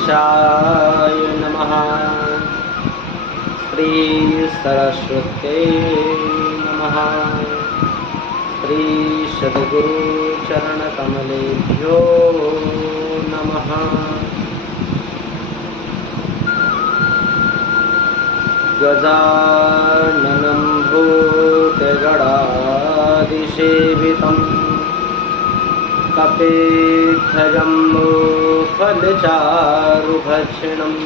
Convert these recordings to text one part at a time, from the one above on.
गणेशाय नमः। श्री सरस्वत्यै नमः। श्री सद्गुरु चरण कमलेभ्यो नमः। गजाननं भूतगणाधिसेवितं कपिध्वजम्बूफलचारुभक्षणम्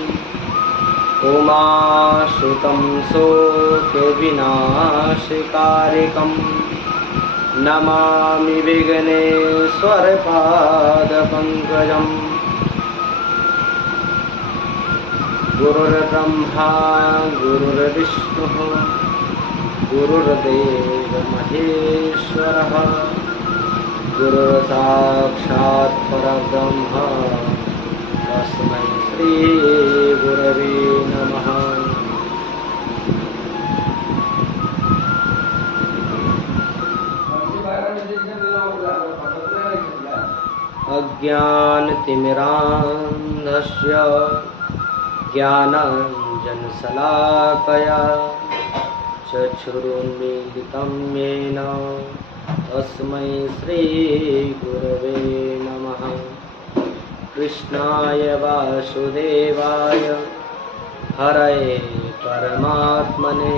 उमासुतं शोकविनाशकारिकं नमामि विघ्नेश्वरपादपङ्कजम्। गुरुर्ब्रह्मा गुरुर्विष्णुः गुरुर्देवो महेश्वरः गुरुर्साक्षात् परब्रह्म तस्मै श्री गुरवे नमः। अज्ञानतिमिरान्धस्य ज्ञानाञ्जनशलाकया चक्षुरुन्मीलितं येन तस्मै श्रीगुरवे नमः। कृष्णाय वासुदेवाय हरये परमात्मने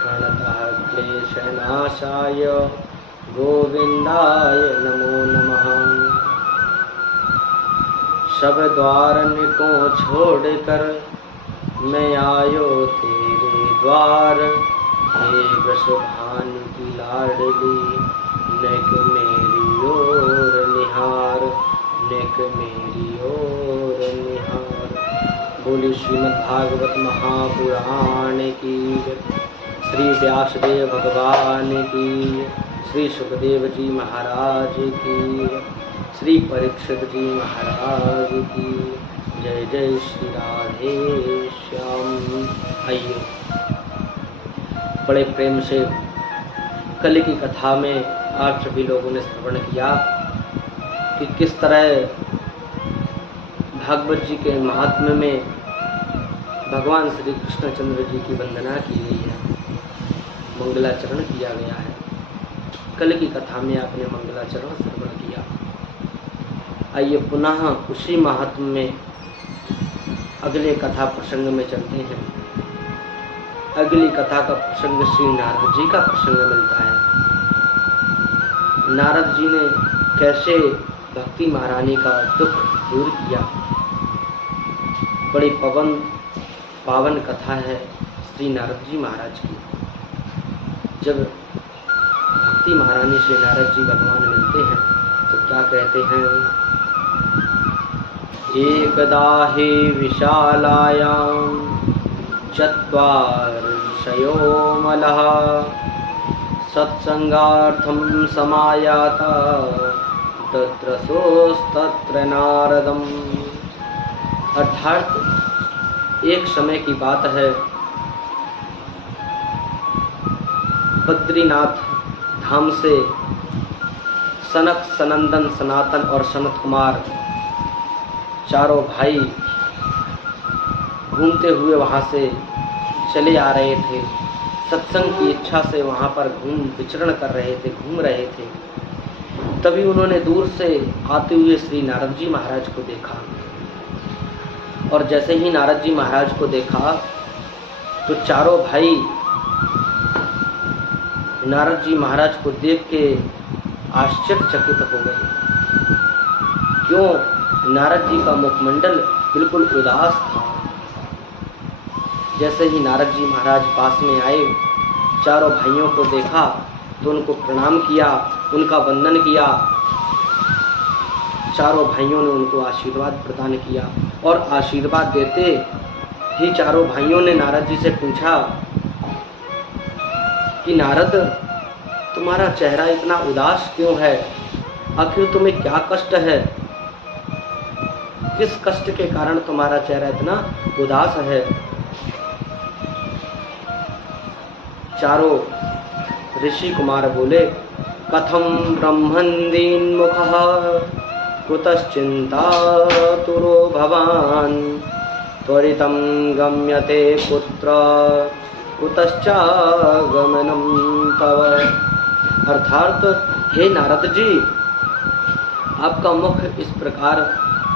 प्रणतः क्लेशनाशाय गोविन्दाय नमो नमः। सब द्वारन को छोड़कर मैं आयो तेरे द्वार। हे वृषभानु की लाडली नेक मेरी ओर निहार, नेक मेरी ओर निहार। बोली श्रीमद् भागवत महापुराण की, श्री व्यासदेव भगवान की, श्री सुखदेव जी महाराज की, श्री परीक्षित जी महाराज की जय। जय श्री राधे श्याम। आइए बड़े प्रेम से कल की कथा में आप सभी लोगों ने श्रवण किया कि किस तरह भागवत जी के महात्म्य में भगवान श्री कृष्णचंद्र जी की वंदना की गई है, मंगलाचरण किया गया है। कल की कथा में आपने मंगलाचरण श्रवण किया। आइए पुनः उसी महात्म्य में अगले कथा प्रसंग में चलते हैं। अगली कथा का प्रसंग श्री नारद जी का प्रसंग मिलता है। नारद जी ने कैसे भक्ति महारानी का दुख दूर किया। बड़ी पावन कथा है श्री नारद जी महाराज की। जब भक्ति महारानी से नारद जी भगवान मिलते हैं तो क्या कहते हैं? एकदा हि विशालायां चत्वारशयो मलः सत्संगार्थं समायाता तत्रसोस्तत्र नारदम्। अर्थात एक समय की बात है, बद्रीनाथ धाम से सनक, सनंदन, सनातन और सनत कुमार चारों भाई घूमते हुए वहाँ से चले आ रहे थे। सत्संग की इच्छा से वहाँ पर विचरण कर रहे थे, घूम रहे थे। तभी उन्होंने दूर से आते हुए श्री नारद जी महाराज को देखा। और जैसे ही नारद जी महाराज को देखा तो चारों भाई नारद जी महाराज को देख के आश्चर्यचकित हो गए। क्यों? नारद जी का मुखमंडल बिल्कुल उदास था। जैसे ही नारद जी महाराज पास में आए, चारों भाइयों को देखा तो उनको प्रणाम किया, उनका वंदन किया। चारों भाइयों ने उनको आशीर्वाद प्रदान किया और आशीर्वाद देते ही चारों भाइयों ने नारद जी से पूछा कि नारद, तुम्हारा चेहरा इतना उदास क्यों है? आखिर तुम्हें क्या कष्ट है? किस कष्ट के कारण तुम्हारा चेहरा इतना उदास है? चारों ऋषि कुमार बोले, कथम ब्रह्मन्दीन्मुखः कुतश्चिन्तातुरो भवान् त्वरितं गम्यते पुत्र कुतश्चागमनं तव। अर्थात हे नारद जी, आपका मुख इस प्रकार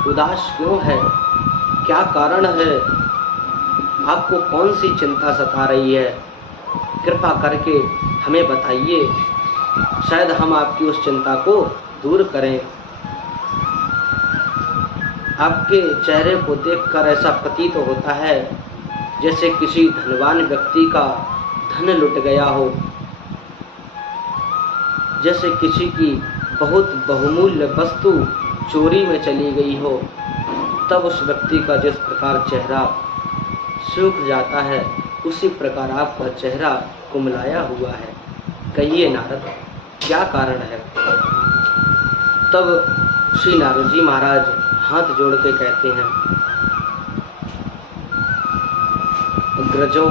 उदास क्यों है? क्या कारण है? आपको कौन सी चिंता सता रही है? कृपा करके हमें बताइए, शायद हम आपकी उस चिंता को दूर करें। आपके चेहरे को देखकर ऐसा प्रतीत होता है जैसे किसी धनवान व्यक्ति का धन लुट गया हो, जैसे किसी की बहुत बहुमूल्य वस्तु चोरी में चली गई हो। तब उस व्यक्ति का जिस प्रकार चेहरा सूख जाता है, उसी प्रकार आपका चेहरा कुमलाया हुआ है। कहिए नारद, क्या कारण है? तब श्री नारद जी महाराज हाथ जोड़ के कहते हैं, अग्रजों,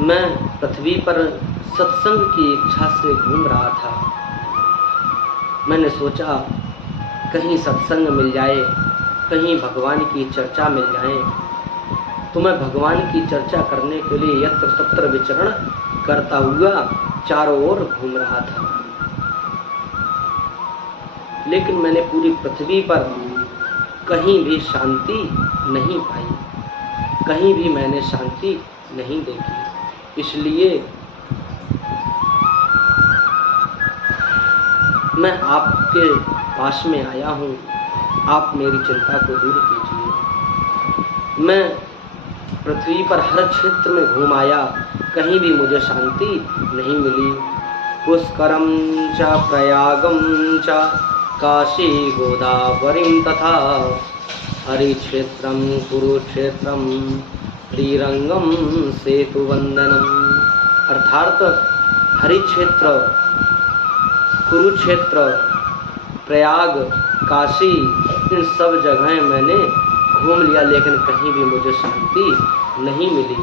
मैं पृथ्वी पर सत्संग की इच्छा से घूम रहा था। मैंने सोचा कहीं सत्संग मिल जाए, कहीं भगवान की चर्चा मिल जाए, तो मैं भगवान की चर्चा करने के लिए यत्र तत्र विचरण करता हुआ चारों ओर घूम रहा था। लेकिन मैंने पूरी पृथ्वी पर कहीं भी शांति नहीं पाई, कहीं भी मैंने शांति नहीं देखी। इसलिए मैं आपके पास में आया हूँ, आप मेरी चिंता को दूर कीजिए। मैं पृथ्वी पर हर क्षेत्र में घूम आया, कहीं भी मुझे शांति नहीं मिली। पुष्करम च प्रयागम च काशी गोदावरीं तथा हरिक्षेत्रम कुरुक्षेत्रम श्रीरंगम सेतुवंदनम। अर्थात हरिक्षेत्र, कुरुक्षेत्र, प्रयाग, काशी, इन सब जगहें मैंने घूम लिया, लेकिन कहीं भी मुझे शांति नहीं मिली।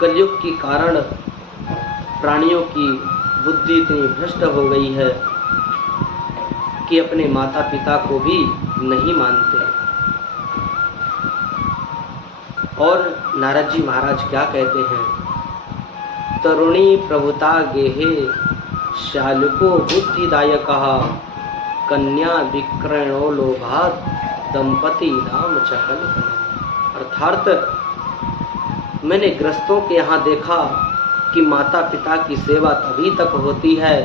कलयुग के कारण प्राणियों की बुद्धि इतनी भ्रष्ट हो गई है कि अपने माता पिता को भी नहीं मानते। और नारद जी महाराज क्या कहते हैं, तरुणी प्रभुता गेहे शालुको बुद्धिदायकः कन्या विक्रयणो लोभात दंपति नाम चकल। अर्थात मैंने ग्रस्तों के यहाँ देखा कि माता पिता की सेवा तभी तक होती है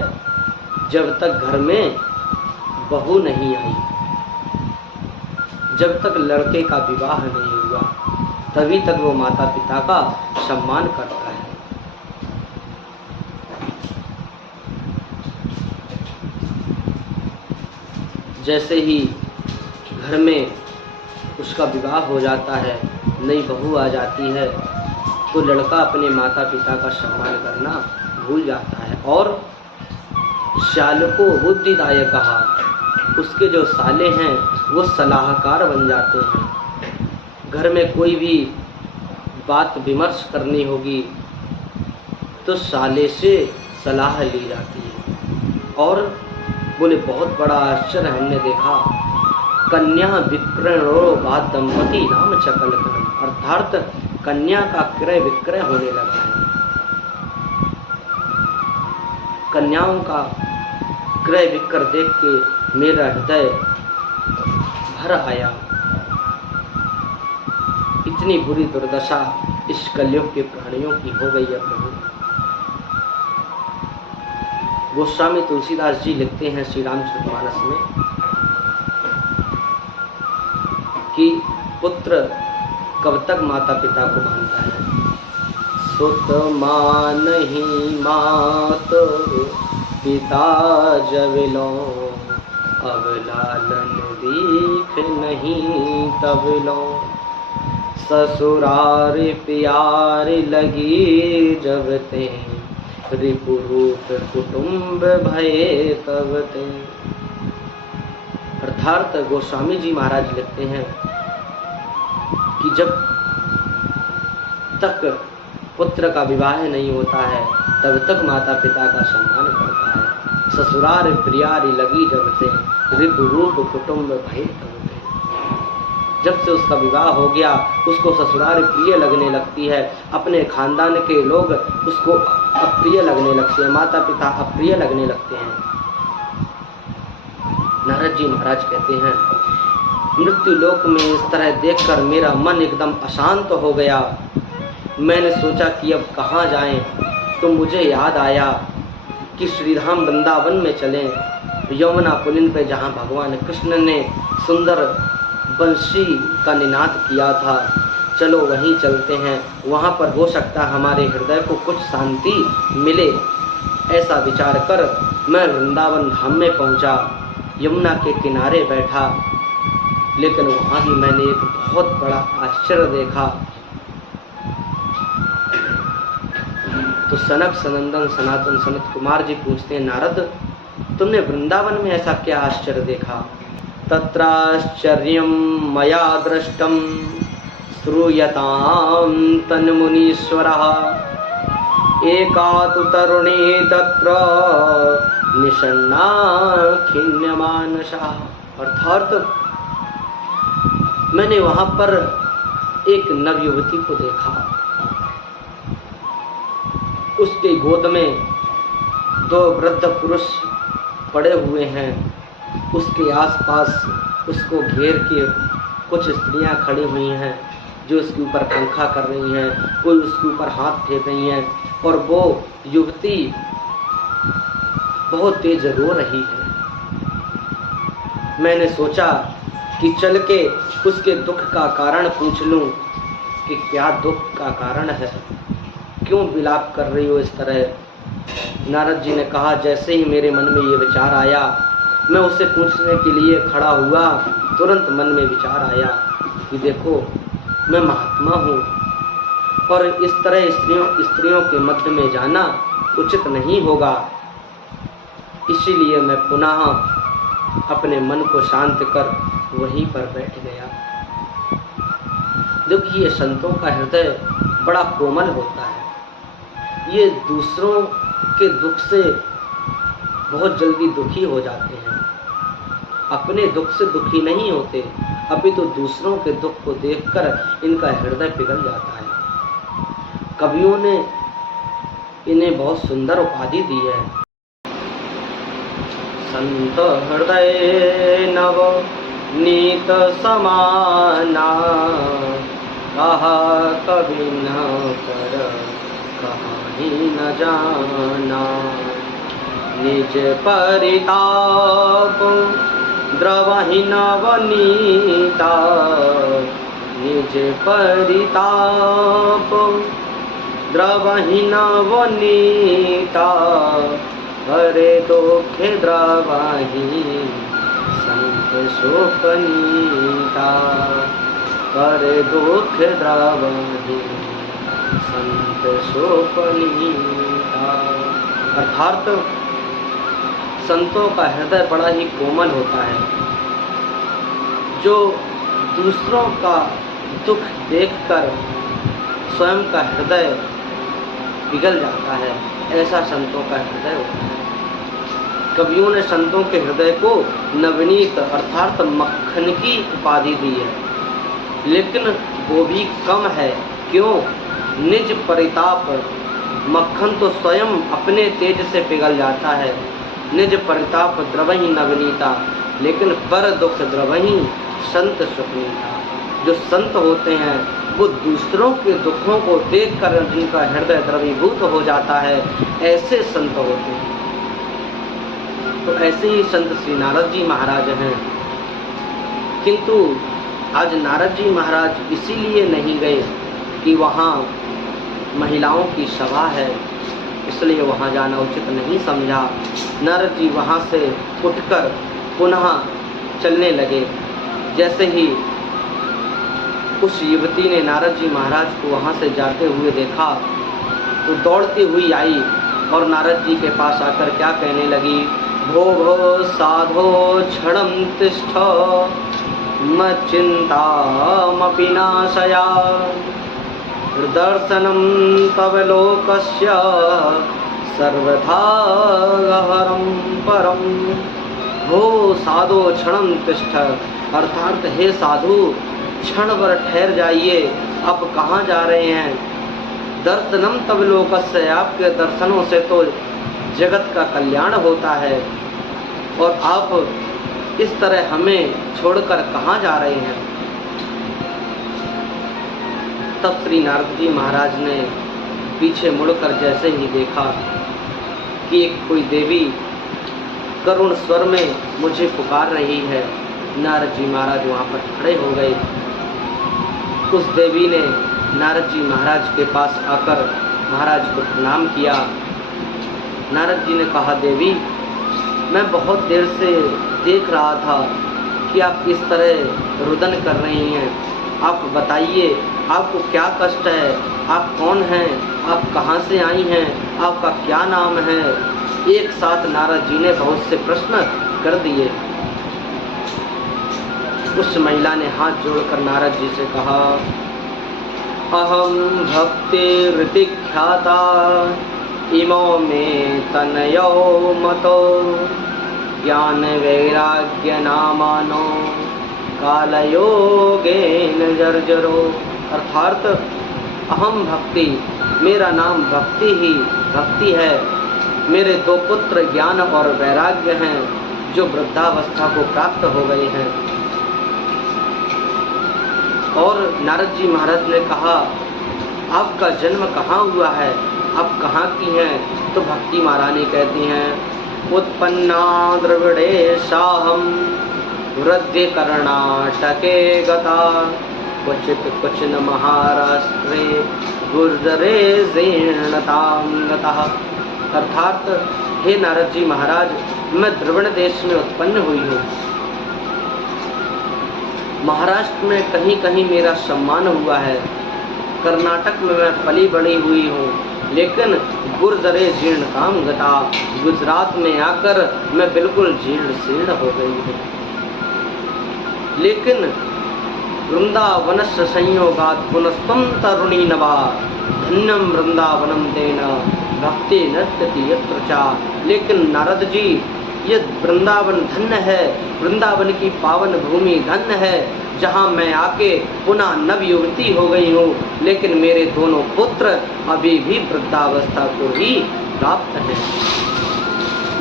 जब तक घर में बहू नहीं आई, जब तक लड़के का विवाह नहीं हुआ, तभी तक वो माता पिता का सम्मान करता है। जैसे ही घर में उसका विवाह हो जाता है, नई बहू आ जाती है, तो लड़का अपने माता पिता का सम्मान करना भूल जाता है। और शालको बुद्धिदायक कहा, उसके जो साले हैं वो सलाहकार बन जाते हैं। घर में कोई भी बात विमर्श करनी होगी तो साले से सलाह ली जाती है। और बोले बहुत बड़ा आश्चर्य हमने देखा, कन्या विक्रयणो बाद दंपति नाम चकल करम। अर्थात कन्या का क्रय विक्रय होने लगा है, कन्याओं का क्रय विक्रय देख के मेरा हृदय भर आया। इतनी बुरी दुर्दशा इस कलयुग के प्राणियों की हो गई है प्रभु। गोस्वामी तुलसीदास जी लिखते हैं श्री रामचरितमानस में कि पुत्र कब तक माता पिता को मानता है। सुत मानहि मात पिता जबिलो, अब लालन दीख नहीं तबिलो। ससुरार प्यार लगी जब ते, रिपुरूप कुटुंब भये तब ते। अर्थात गोस्वामी जी महाराज लिखते हैं कि जब तक पुत्र का विवाह नहीं होता है तब तक माता पिता का सम्मान करता है। ससुरार प्रियारी लगी जब से रिपु रूप कुटुंब भय तब से। जब से उसका विवाह हो गया उसको ससुराल प्रिय लगने लगती है, अपने खानदान के लोग उसको अप्रिय लगने लगते हैं, माता पिता अप्रिय लगने लगते हैं। नारद जी महाराज कहते हैं, मृत्यु लोक में इस तरह देखकर मेरा मन एकदम अशांत हो गया। मैंने सोचा कि अब कहाँ जाएं, तो मुझे याद आया कि श्रीधाम वृंदावन में चलें, यमुना पुलिन पे जहाँ भगवान कृष्ण ने सुंदर बंशी का निनाद किया था, चलो वहीं चलते हैं, वहाँ पर हो सकता हमारे हृदय को कुछ शांति मिले। ऐसा विचार कर मैं वृंदावन धाम में पहुँचा, यमुना के किनारे बैठा, लेकिन वहाँ भी मैंने एक बहुत बड़ा आश्चर्य देखा। तो सनक सनंदन सनातन सनत कुमार जी पूछते हैं, नारद तुमने वृंदावन में ऐसा क्या आश्चर्य देखा? तत्राश्चर्यं मया दृष्टं श्रूयतां तन्मुनीश्वरः एका तु तरुणी तत्र निषण्णा खिन्यमानसा। अर्थात मैंने वहां पर एक नवयुवती को देखा, उसके गोद में दो वृद्ध पुरुष पड़े हुए हैं, उसके आसपास उसको घेर के कुछ स्त्रियां खड़ी हुई हैं जो उसके ऊपर पंखा कर रही हैं, कोई उसके ऊपर हाथ फेर रही हैं, और वो युवती बहुत तेज रो रही है। मैंने सोचा कि चल के उसके दुख का कारण पूछ लूं कि क्या दुख का कारण है, क्यों विलाप कर रही हो इस तरह। नारद जी ने कहा, जैसे ही मेरे मन में ये विचार आया, मैं उससे पूछने के लिए खड़ा हुआ, तुरंत मन में विचार आया कि देखो मैं महात्मा हूँ और इस तरह स्त्रियों के मध्य में जाना उचित नहीं होगा, इसीलिए मैं पुनः अपने मन को शांत कर वहीं पर बैठ गया। देखिए, संतों का हृदय बड़ा कोमल होता है, ये दूसरों के दुख से बहुत जल्दी दुखी हो जाते हैं, अपने दुख से दुखी नहीं होते, अभी तो दूसरों के दुख को देखकर इनका हृदय पिघल जाता है। कवियों ने इन्हें बहुत सुंदर उपाधि दी है, संत हृदय नव नीत समाना, कहा कभी न कर कहानी न जाना, निज परिताप द्रवहि नवनीता, निज परिताप द्रवहि नवनीता, हरे दुखे द्रवहि संत शोकनीता, हरे दुख द्रवहि संत शोकनीता। अर्थात संतों का हृदय बड़ा ही कोमल होता है, जो दूसरों का दुख देखकर स्वयं का हृदय पिघल जाता है, ऐसा संतों का हृदय होता है। कवियों ने संतों के हृदय को नवनीत अर्थात मक्खन की उपाधि दी है, लेकिन वो भी कम है। क्यों? निज परिताप, मक्खन तो स्वयं अपने तेज से पिघल जाता है, निज परिताप द्रवहि नवनीता, लेकिन पर दुख द्रवहि संत सुखनीता। जो संत होते हैं वो दूसरों के दुखों को देखकर जिनका हृदय द्रवीभूत हो जाता है, ऐसे संत होते हैं। तो ऐसे ही संत श्री नारद जी महाराज हैं। किंतु आज नारद जी महाराज इसीलिए नहीं गए कि वहाँ महिलाओं की सभा है, इसलिए वहाँ जाना उचित नहीं समझा। नारद जी वहाँ से उठकर पुनः चलने लगे। जैसे ही उस युवती ने नारद जी महाराज को वहाँ से जाते हुए देखा तो दौड़ती हुई आई और नारद जी के पास आकर क्या कहने लगी, भो भो साधो क्षणं तिष्ठ मच्चिंतामपि नाशया, दर्शनं तव लोकस्य सर्वथा गहरं परम। हो साधो क्षणं तिष्ठ, अर्थात हे साधु क्षण भर ठहर जाइए, अब कहाँ जा रहे हैं। दर्शनम तव लोकस्य, आपके दर्शनों से तो जगत का कल्याण होता है, और आप इस तरह हमें छोड़कर कहाँ जा रहे हैं। तब श्री नारद जी महाराज ने पीछे मुड़कर जैसे ही देखा कि एक कोई देवी करुण स्वर में मुझे पुकार रही है, नारद जी महाराज वहाँ पर खड़े हो गए। उस देवी ने नारद जी महाराज के पास आकर महाराज को प्रणाम किया। नारद जी ने कहा, देवी मैं बहुत देर से देख रहा था कि आप किस तरह रुदन कर रही हैं, आप बताइए आपको क्या कष्ट है, आप कौन हैं, आप कहाँ से आई हैं, आपका क्या नाम है। एक साथ नारद जी ने बहुत से प्रश्न कर दिए। उस महिला ने हाथ जोड़कर नारद जी से कहा, अहम भक्ति ऋति ख्याता इमो में तनयो मतो ज्ञान वैराग्य नामानो कालयोगेन जर्जरो। अर्थात अहम भक्ति, मेरा नाम भक्ति है। मेरे दो पुत्र ज्ञान और वैराग्य हैं जो वृद्धावस्था को प्राप्त हो गए हैं। और नारद जी महाराज ने कहा, आपका जन्म कहाँ हुआ है, आप कहाँ की हैं। तो भक्ति महारानी कहती हैं, उत्पन्ना द्रविड़ेशाहम वृद्धि कर्णाटके गता क्वचिन महाराष्ट्रे गुर्जरे जीर्णतां गतः। अर्थात हे नारद जी महाराज, मैं द्रविड़ देश में उत्पन्न हुई हूँ। महाराष्ट्र में कहीं कहीं मेरा सम्मान हुआ है, कर्नाटक में मैं पली बड़ी हुई हूँ, लेकिन गुर्जरे जीर्णतां गता, गुजरात में आकर मैं बिल्कुल जीर्ण शीर्ण हो गई हूँ। लेकिन वृंदावनस्य संयोगात् पुनस्त्वं तरुणी नवा धन्यम वृंदावनम तेन भक्ति नृत्यति यत्र चा। लेकिन नारद जी, ये वृंदावन धन्य है, वृंदावन की पावन भूमि धन्य है, जहाँ मैं आके पुनः नव युवती हो गई हूँ। लेकिन मेरे दोनों पुत्र अभी भी वृद्धावस्था को ही प्राप्त हैं।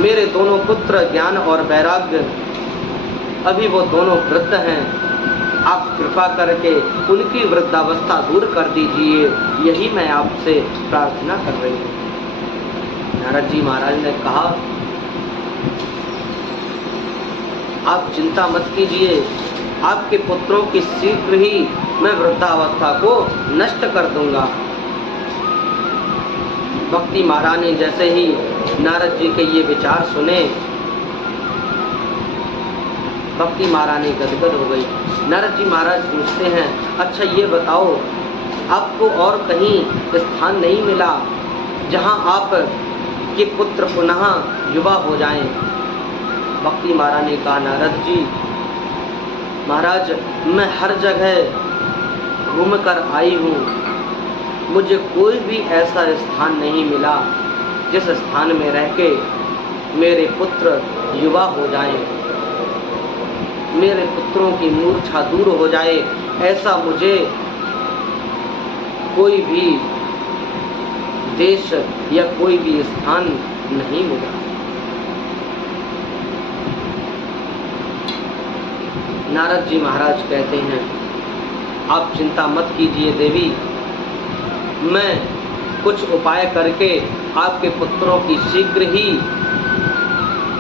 मेरे दोनों पुत्र ज्ञान और वैराग्य अभी वो दोनों वृद्ध हैं। आप कृपा करके उनकी वृद्धावस्था दूर कर दीजिए, यही मैं आपसे प्रार्थना कर रही हूँ। नारद जी महाराज ने कहा, आप चिंता मत कीजिए, आपके पुत्रों की शीघ्र ही मैं वृद्धावस्था को नष्ट कर दूंगा। भक्ति महारानी जैसे ही नारद जी के ये विचार सुने, भक्ति महारानी गदगद हो गई। नारद जी महाराज पूछते हैं, अच्छा ये बताओ, आपको और कहीं स्थान नहीं मिला जहां आप के पुत्र पुनः युवा हो जाएं? भक्ति महारानी कहा, नारद जी महाराज, मैं हर जगह घूमकर आई हूँ, मुझे कोई भी ऐसा स्थान नहीं मिला जिस स्थान में रह के मेरे पुत्र युवा हो जाएं, मेरे पुत्रों की मूर्छा दूर हो जाए। ऐसा मुझे कोई भी देश या कोई भी स्थान नहीं मिला। नारद जी महाराज कहते हैं, आप चिंता मत कीजिए देवी, मैं कुछ उपाय करके आपके पुत्रों की शीघ्र ही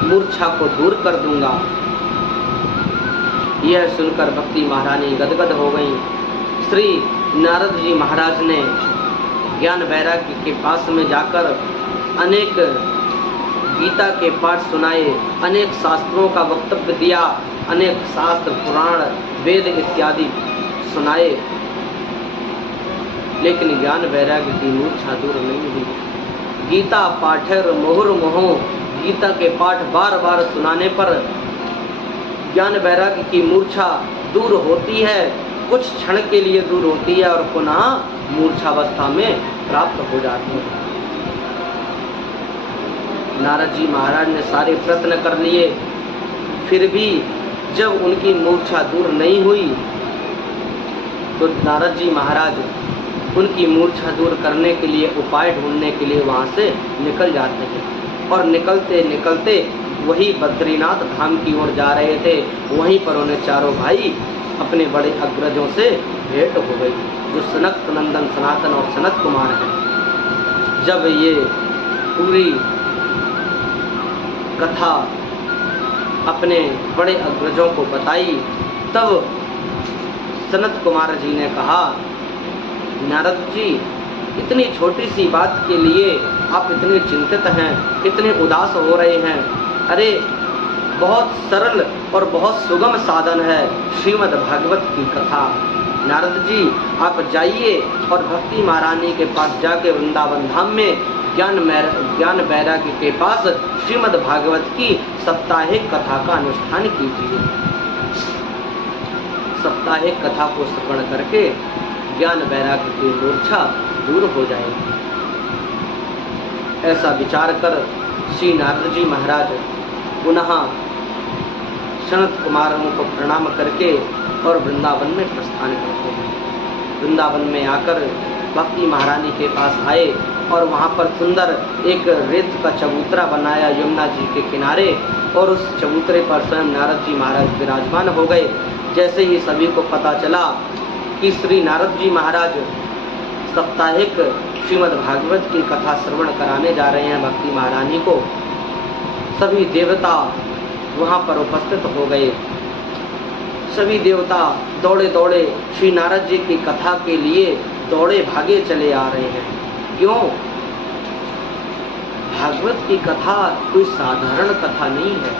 मूर्छा को दूर कर दूंगा। यह सुनकर भक्ति महारानी गदगद हो गई। श्री नारद जी महाराज ने ज्ञान वैराग्य के पास में जाकर अनेक गीता के पाठ सुनाए, अनेक शास्त्रों का वक्तव्य दिया, अनेक शास्त्र पुराण वेद इत्यादि सुनाए, लेकिन ज्ञान वैराग्य की मूर्छा दूर नहीं हुई। गीता पाठर मुहुर्मुहु, गीता के पाठ बार बार सुनाने पर ज्ञान वैराग्य की मूर्छा दूर होती है, कुछ क्षण के लिए दूर होती है और पुनः मूर्छावस्था में प्राप्त हो जाते हैं। नारद जी महाराज ने सारे प्रयत्न कर लिए, फिर भी जब उनकी मूर्छा दूर नहीं हुई तो नारद जी महाराज उनकी मूर्छा दूर करने के लिए उपाय ढूंढने के लिए वहाँ से निकल जाते हैं। और निकलते निकलते वही बद्रीनाथ धाम की ओर जा रहे थे। वहीं पर उन्हें चारों भाई अपने बड़े अग्रजों से भेंट हो गई, जो सनक नंदन सनातन और सनत कुमार हैं। जब ये पूरी कथा अपने बड़े अग्रजों को बताई, तब सनत कुमार जी ने कहा, नारद जी, इतनी छोटी सी बात के लिए आप इतने चिंतित हैं, इतने उदास हो रहे हैं। अरे बहुत सरल और बहुत सुगम साधन है श्रीमद् भागवत की कथा। नारद जी, आप जाइए और भक्ति महारानी के पास जाके वृंदावन धाम में ज्ञान वैराग्य के पास श्रीमद् भागवत की साप्ताहिक कथा का अनुष्ठान कीजिए। साप्ताहिक कथा को श्रवण करके ज्ञान वैराग्य की मूर्छा दूर हो जाएगी। ऐसा विचार कर श्री नारद जी महाराज पुनः सनत कुमारों को प्रणाम करके और वृंदावन में प्रस्थान करते हैं। वृंदावन में आकर भक्ति महारानी के पास आए और वहाँ पर सुंदर एक रेत का चबूतरा बनाया यमुना जी के किनारे, और उस चबूतरे पर स्वयं नारद जी महाराज विराजमान हो गए। जैसे ही सभी को पता चला कि श्री नारद जी महाराज साप्ताहिक श्रीमद् भागवत की कथा श्रवण कराने जा रहे हैं भक्ति महारानी को, सभी देवता वहाँ पर उपस्थित हो गए। सभी देवता दौड़े दौड़े श्री नारद जी की कथा के लिए दौड़े भागे चले आ रहे हैं। क्यों? भागवत की कथा कोई साधारण कथा नहीं है।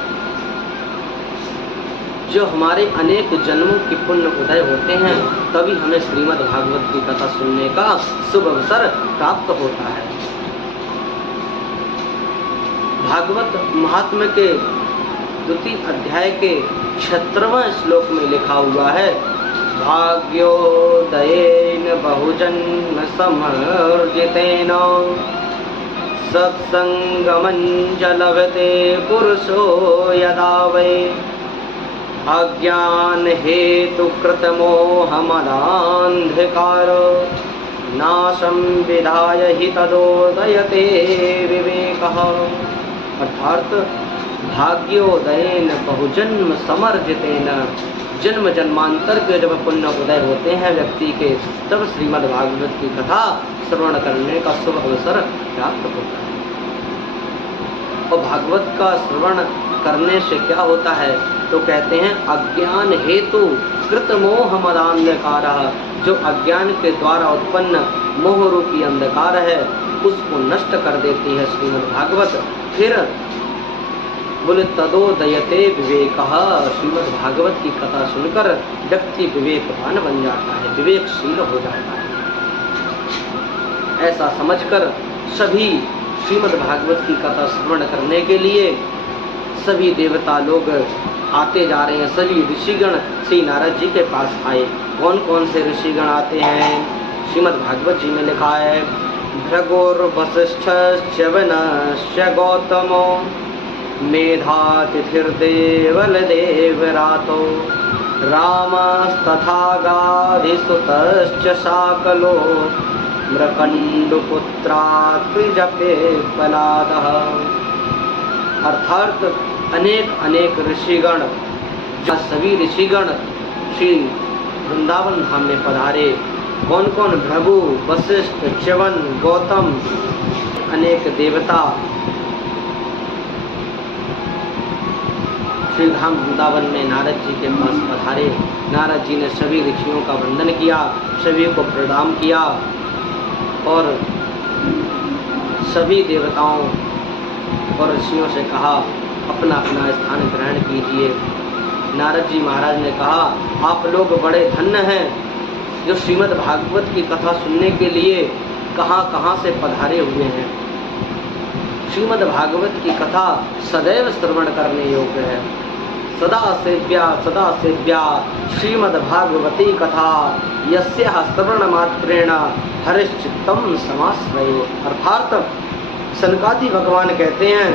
जो हमारे अनेक जन्मों के पुण्य उदय होते हैं, तभी हमें श्रीमद् भागवत की कथा सुनने का शुभ अवसर प्राप्त होता है। भागवत महात्म्य के द्वितीय अध्याय के 76वें श्लोक में लिखा हुआ है, भाग्योदयेन बहुजन्म समर्जितेन सत्संगमञ्च लभते पुरुषो यदा वै अज्ञान हेतु कृत मोहमदान्धकार नाशं विधाय हि तदोदयते विवेकः। अर्थात भाग्योदयेन बहुजन्म समर्जितेन, जन्म जन्मांतर के जब पुण्य उदय होते हैं व्यक्ति के, तब श्रीमद् भागवत की कथा श्रवण करने का शुभ अवसर प्राप्त होता है। और भागवत का श्रवण करने से क्या होता है? तो कहते हैं अज्ञान हेतु कृत मोह मदान्धकार, जो अज्ञान के द्वारा उत्पन्न मोह रूपी अंधकार है उसको नष्ट कर देती है श्रीमद् भागवत। फिर बोले तदोदयते विवेकः, श्रीमद् भागवत की कथा सुनकर व्यक्ति विवेकवान बन जाता है, विवेकशील हो जाता है। ऐसा समझकर सभी श्रीमद् भागवत की कथा श्रवण करने के लिए सभी देवता लोग आते जा रहे हैं। सभी ऋषिगण श्री नारद जी के पास आए। कौन कौन से ऋषिगण आते हैं? श्रीमद् भागवत जी में लिखा है, भृगुर्वसिष्ठश्च वनश्च गौतमो मेधातिथिर्देवलदेवरातो रामस्तथा गाधिसुतश्च शाकलो मृकण्डुपुत्रात्रिजपेपलादः। अर्थात अनेक अनेक ऋषिगण, सभी ऋषिगण श्री वृंदावन धाम में पधारे। कौन कौन? भृगु, वशिष्ठ, च्यवन, गौतम, अनेक देवता श्री धाम वृंदावन में नारद जी के पास पधारे। नारद जी ने सभी ऋषियों का वंदन किया, सभी को प्रणाम किया और सभी देवताओं और ऋषियों से कहा अपना अपना स्थान ग्रहण कीजिए। नारद जी महाराज ने कहा, आप लोग बड़े धन्य हैं जो श्रीमद् भागवत की कथा सुनने के लिए कहाँ कहाँ से पधारे हुए हैं। श्रीमद् भागवत की कथा सदैव श्रवण करने योग्य है। सदा सेव्या श्रीमद्भागवती कथा यस्याः श्रवणमात्रेण हरिश्चित्तम समाश्रयो। अर्थात सनकादि भगवान कहते हैं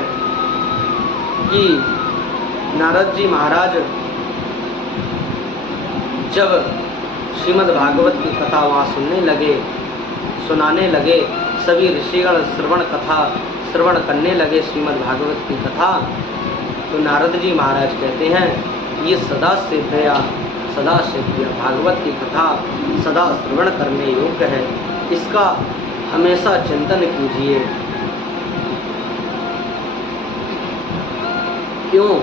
कि नारद जी महाराज जब श्रीमद्भागवत की कथा वहाँ सुनाने लगे, सभी ऋषिगण श्रवण करने लगे श्रीमद्भागवत की कथा, तो नारद जी महाराज कहते हैं ये सदा सेव्या भागवत की कथा सदा श्रवण करने योग्य है, इसका हमेशा चिंतन कीजिए। क्यों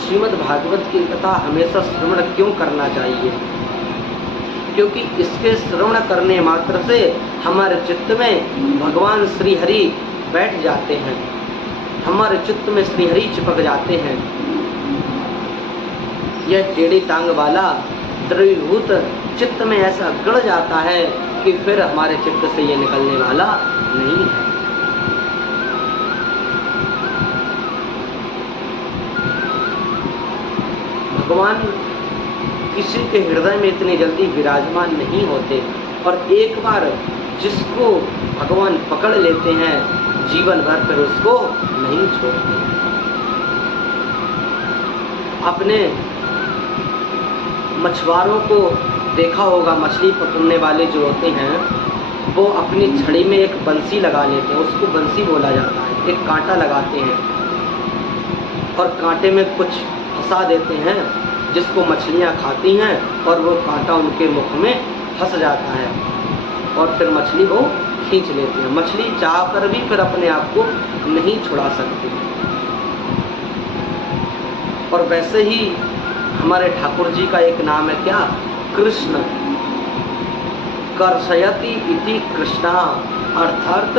श्रीमद्भागवत की कथा हमेशा श्रवण क्यों करना चाहिए? क्योंकि इसके श्रवण करने मात्र से हमारे चित्त में भगवान श्री हरि बैठ जाते हैं, हमारे चित्त में श्री हरि चिपक जाते हैं। यह टेढ़ी टांग वाला द्रवीभूत चित्त में ऐसा गड़ जाता है कि फिर हमारे चित्त से ये निकलने वाला नहीं है। भगवान किसी के हृदय में इतनी जल्दी विराजमान नहीं होते, और एक बार जिसको भगवान पकड़ लेते हैं जीवन भर फिर उसको नहीं छोड़ते। अपने मछुआरों को देखा होगा, मछली पकड़ने वाले जो होते हैं वो अपनी छड़ी में एक बंसी लगा लेते हैं, उसको बंसी बोला जाता है। एक कांटा लगाते हैं और कांटे में कुछ फंसा देते हैं जिसको मछलियाँ खाती हैं, और वो कांटा उनके मुख में फंस जाता है और फिर मछली वो खींच लेती है। मछली चाहकर भी फिर अपने आप को नहीं छुड़ा सकती। और वैसे ही हमारे ठाकुर जी का एक नाम है क्या? कृष्ण। कर्षयति इति कृष्णा, अर्थात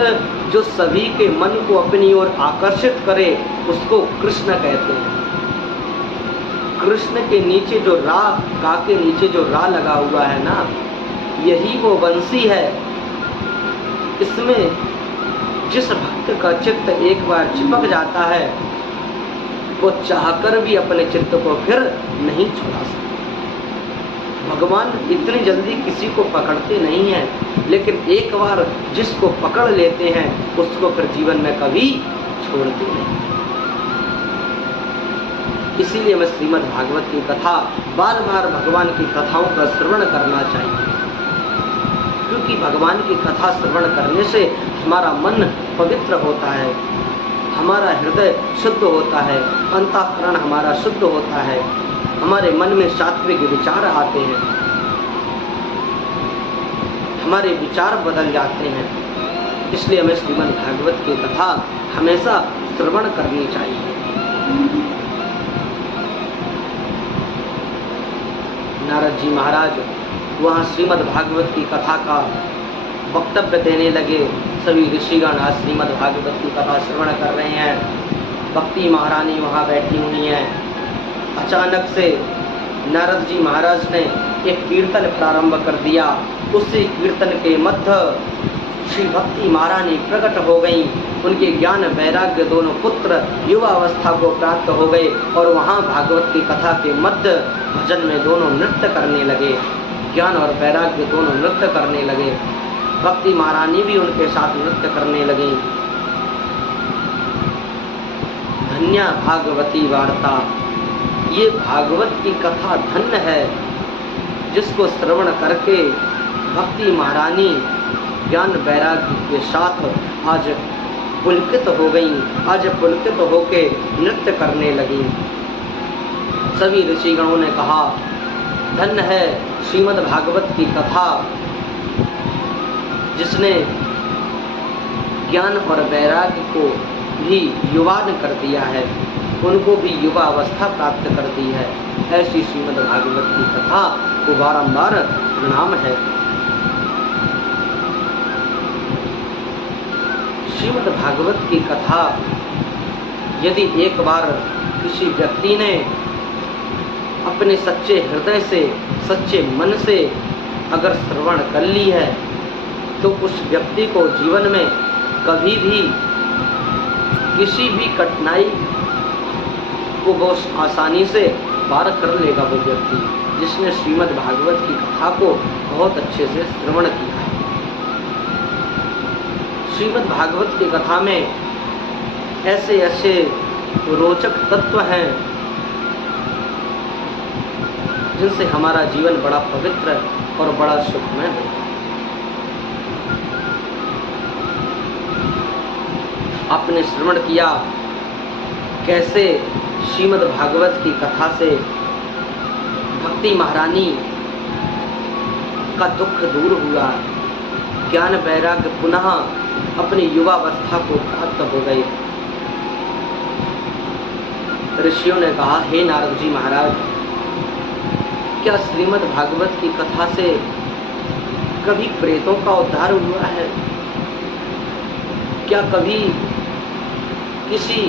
जो सभी के मन को अपनी ओर आकर्षित करे उसको कृष्ण कहते हैं। कृष्ण के नीचे जो रा, का के नीचे जो रा लगा हुआ है ना, यही वो बंसी है। इसमें जिस भक्त का चित्त एक बार चिपक जाता है वो चाहकर भी अपने चित्त को फिर नहीं छुड़ा सकता। भगवान इतनी जल्दी किसी को पकड़ते नहीं हैं, लेकिन एक बार जिसको पकड़ लेते हैं उसको फिर जीवन में कभी छोड़ते नहीं। इसीलिए मैं श्रीमद् भागवत की कथा बार बार भगवान की कथाओं का श्रवण करना चाहिए, क्योंकि भगवान की कथा श्रवण करने से हमारा मन पवित्र होता है, हमारा हृदय शुद्ध होता है, अंतःकरण हमारा शुद्ध होता है, हमारे मन में सात्विक विचार आते हैं, हमारे विचार बदल जाते हैं। इसलिए हमें श्रीमद् भागवत की कथा हमेशा श्रवण करनी चाहिए। नारद जी महाराज वहाँ श्रीमद् भागवत की कथा का वक्तव्य देने लगे। सभी ऋषिगण आज श्रीमद् भागवत की कथा श्रवण कर रहे हैं। भक्ति महारानी वहाँ बैठी हुई हैं। अचानक से नारद जी महाराज ने एक कीर्तन प्रारंभ कर दिया। उसी कीर्तन के मध्य श्री भक्ति महारानी प्रकट हो गई। उनके ज्ञान वैराग्य दोनों पुत्र युवा अवस्था को प्राप्त हो गए और वहाँ भागवत की कथा के मध्य भजन में दोनों नृत्य करने लगे। ज्ञान और वैराग्य दोनों नृत्य करने लगे। भक्ति महारानी भी उनके साथ नृत्य करने लगी। धन्या भागवती वार्ता, ये भागवत की कथा धन्य है जिसको श्रवण करके भक्ति महारानी ज्ञान वैराग्य के साथ आज पुलकित हो गई। आज पुलकित होके नृत्य करने लगी। सभी ऋषिगणों ने कहा धन्य है श्रीमद् भागवत की कथा जिसने ज्ञान और वैराग्य को भी युवान कर दिया है, उनको भी युवा अवस्था प्राप्त कर दी है। ऐसी श्रीमद् भागवत की कथा को बारंबार प्रणाम है। श्रीमद् भागवत की कथा यदि एक बार किसी व्यक्ति ने अपने सच्चे हृदय से, सच्चे मन से अगर श्रवण कर ली है तो उस व्यक्ति को जीवन में कभी भी किसी भी कठिनाई को बहुत आसानी से पार कर लेगा वो व्यक्ति जिसने श्रीमद् भागवत की कथा को बहुत अच्छे से श्रवण किया है। श्रीमद् भागवत की कथा में ऐसे ऐसे रोचक तत्व हैं जिनसे हमारा जीवन बड़ा पवित्र और बड़ा सुखमय होता है। आपने श्रवण किया कैसे श्रीमद् भागवत की कथा से भक्ति महारानी का दुख दूर हुआ, ज्ञान वैराग्य पुनः अपनी युवावस्था को प्राप्त हो गई। ऋषियों ने कहा, हे नारद जी महाराज, क्या श्रीमद् भागवत की कथा से कभी प्रेतों का उद्धार हुआ है? क्या कभी किसी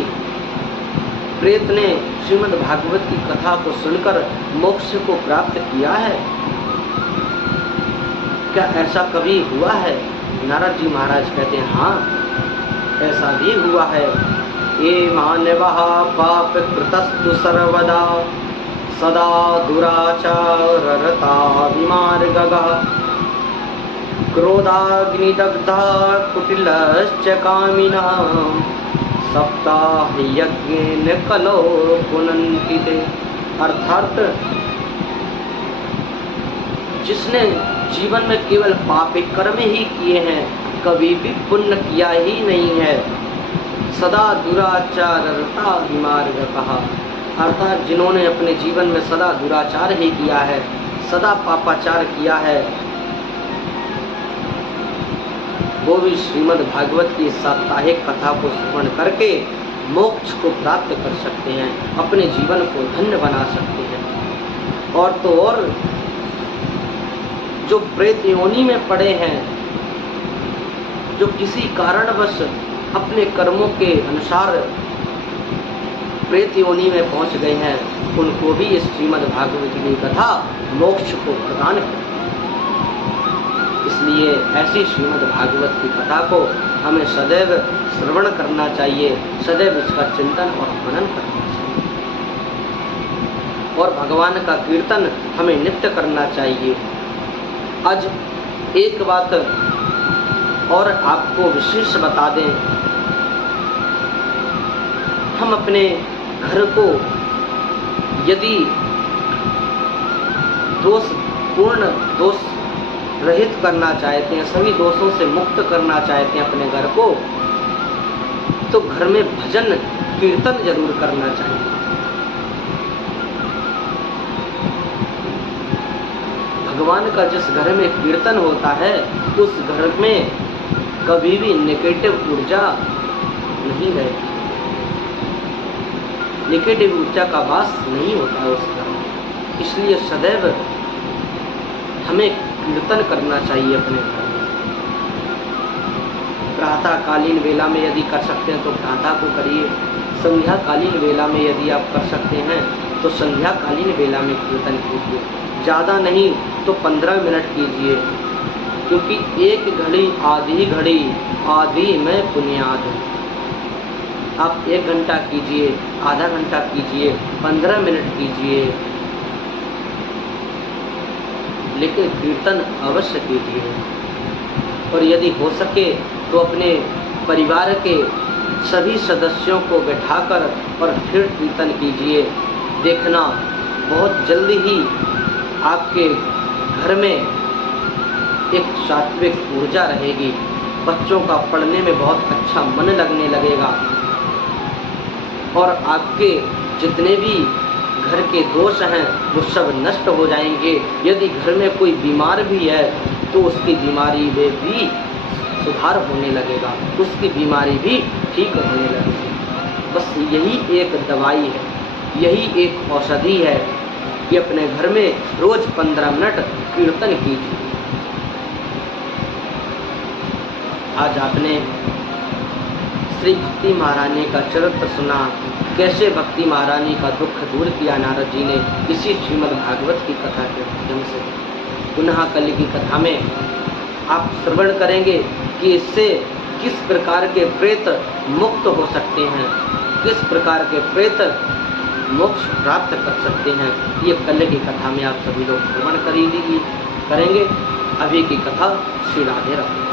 प्रेत ने श्रीमद् भागवत की कथा को सुनकर मोक्ष को प्राप्त किया है? क्या ऐसा कभी हुआ है? नारद जी महाराज कहते हैं, हाँ, ऐसा भी हुआ है। ये मानवः पाप कृतस्तु सर्वदा सदा दुराचाररता विमार्गगः क्रोधाग्निदग्धः कुटिलश्च कामिनः सप्ताहयज्ञेन कलो पुनन्ति ते। अर्थात जिसने जीवन में केवल पापी कर्म ही किए हैं, कभी भी पुण्य किया ही नहीं है, सदा दुराचाररता विमार्गः, अर्थात जिन्होंने अपने जीवन में सदा दुराचार ही किया है, सदा पापाचार किया है, वो भी श्रीमद् भागवत की साप्ताहिक कथा को श्रवण करके मोक्ष को प्राप्त कर सकते हैं, अपने जीवन को धन्य बना सकते हैं। और तो और जो प्रेत योनि में पड़े हैं, जो किसी कारणवश अपने कर्मों के अनुसार प्रेत योनि में पहुंच गए हैं, उनको भी इस श्रीमद् भागवत की कथा मोक्ष को प्रदान करती है। इसलिए ऐसी श्रीमद् भागवत की कथा को हमें सदैव श्रवण करना चाहिए, सदैव इसका चिंतन और मनन करना चाहिए, और भगवान का कीर्तन हमें नित्य करना चाहिए। आज एक बात और आपको विशेष बता दें, हम अपने घर को यदि दोष रहित करना चाहते हैं, सभी दोषों से मुक्त करना चाहते हैं अपने घर को, तो घर में भजन कीर्तन जरूर करना चाहिए। भगवान का जिस घर में कीर्तन होता है, उस घर में कभी भी नेगेटिव ऊर्जा नहीं रहेगी, नेगेटिव ऊर्जा का वास नहीं होता है उस घर में। इसलिए सदैव हमें कीर्तन करना चाहिए अपने घर में। प्रातःकालीन वेला में यदि कर सकते हैं तो प्रातः को करिए, संध्याकालीन वेला में यदि आप कर सकते हैं तो संध्याकालीन वेला में कीर्तन कीजिए। ज़्यादा नहीं तो 15 मिनट कीजिए, क्योंकि एक घड़ी आधी में पुण्याद। आप 1 घंटा कीजिए, आधा घंटा कीजिए, 15 मिनट कीजिए, लेकिन कीर्तन अवश्य कीजिए। और यदि हो सके तो अपने परिवार के सभी सदस्यों को बैठाकर और फिर कीर्तन कीजिए। देखना बहुत जल्दी ही आपके घर में एक सात्विक ऊर्जा रहेगी, बच्चों का पढ़ने में बहुत अच्छा मन लगने लगेगा, और आपके जितने भी घर के दोष हैं वो सब नष्ट हो जाएंगे। यदि घर में कोई बीमार भी है तो उसकी बीमारी में भी सुधार होने लगेगा, उसकी बीमारी भी ठीक होने लगेगी। बस यही एक दवाई है, यही एक औषधि है कि अपने घर में रोज 15 मिनट कीर्तन कीजिए। आज आपने श्री भक्ति महारानी का चरित्र सुना, कैसे भक्ति महारानी का दुख दूर किया नारद जी ने इसी श्रीमद् भागवत की कथा के माध्यम से। पुनः कल की कथा में आप श्रवण करेंगे कि इससे किस प्रकार के प्रेत मुक्त हो सकते हैं, किस प्रकार के प्रेत मोक्ष प्राप्त कर सकते हैं। ये कल की कथा में आप सभी लोग श्रवण करेंगे। अभी की कथा श्री राधे राधे।